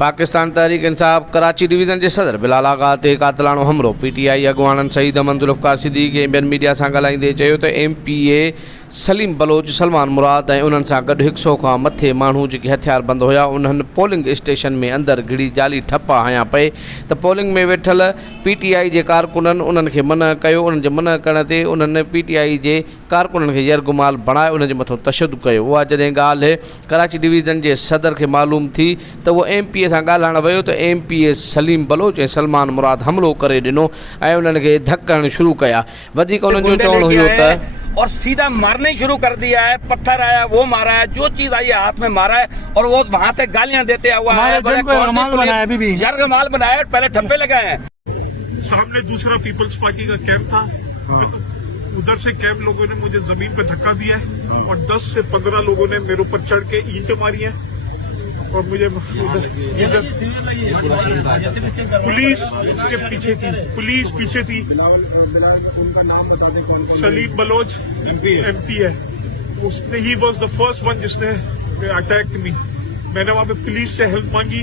Pakistan Tehreek Insaf Karachi division के सदर बिलाल आगा ते कातिलाणो हमलो PTI अगवानन शहीद अमन जुल्फ़कार सिद्दीक़ी ऐं ॿियनि मीडिया सां ॻाल्हाईंदे चयो त MPA सलीम बलोच सलमान मुराद ऐं उन्हनि सां गॾु 100 खां मथे माण्हू जेके हथियारबंद हुआ उन्हनि पोलिंग स्टेशन में अंदरि घिड़ी जाली ठप्पा हया पए त पोलिंग में वेठल PTI जे कारकुननि उन्हनि खे मना कयो। उन्हनि जे मना करण ते उन्हनि PTI जे कारकुननि खे यरगुमाल बणाए उन्हनि जे मथां तशद्दुद कयो। उहा जॾहिं ॻाल्हि कराची डिवीज़न जे सदर खे मालूम थी त उहो MPA सां ॻाल्हाइण वियो त MPA सलीम बलोच ऐं सलमान मुराद हमलो करे ॾिनो ऐं उन्हनि खे धकणु शुरू कया। वधीक उन्हनि जो चवणु हुयो त और सीधा मारने शुरू कर दिया है। पत्थर आया वो मारा है, जो चीज आई है हाथ में मारा है और वो वहां से गालियां देते हुआ है। यरगमाल बनाया, पहले ठप्पे लगाए हैं। सामने दूसरा पीपल्स पार्टी का कैंप था, उधर से कैंप लोगों ने मुझे जमीन पे धक्का दिया है और 10 से 15 लोगों ने मेरे ऊपर चढ़ के ईंटें मारी हैं और मुझे पुलिस इसके पीछे थी, पुलिस पीछे थी। उनका नाम बता दें कौन कौन? सलीम बलोच MP है, उसने he was the first one जिसने अटैक मी। मैंने वहां पे पुलिस से हेल्प मांगी।